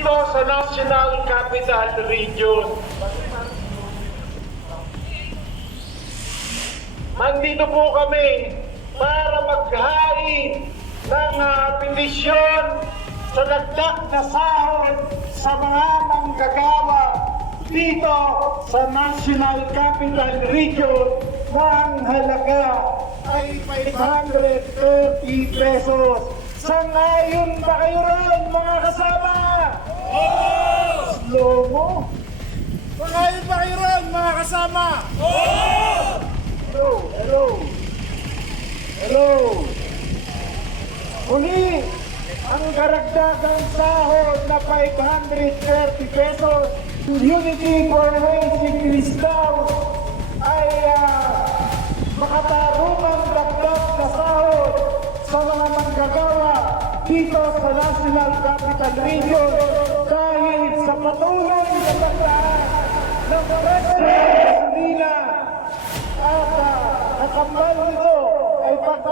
dito sa National Capital Region. Nandito po kami para maghain ng uh, petisyon sa dagdag na sahod sa mga manggagawa dito sa National Capital Region ng halaga ay 530 pesos. Sangayon ba kayo ron, mga kasama? Slow mo. Sangayon ba kayo ron, mga kasama? Hello, hello. Hello. Uli, ang karagdagang sahod na 530 pesos, Unity for Racing Cristau ay uh, makatarungang dagdag na sahod sa mga manggagawa dito sa National Capital Region matulong sa paglaan ng presyo sa Manila at ah, uh, nakambal nito ay pagkakas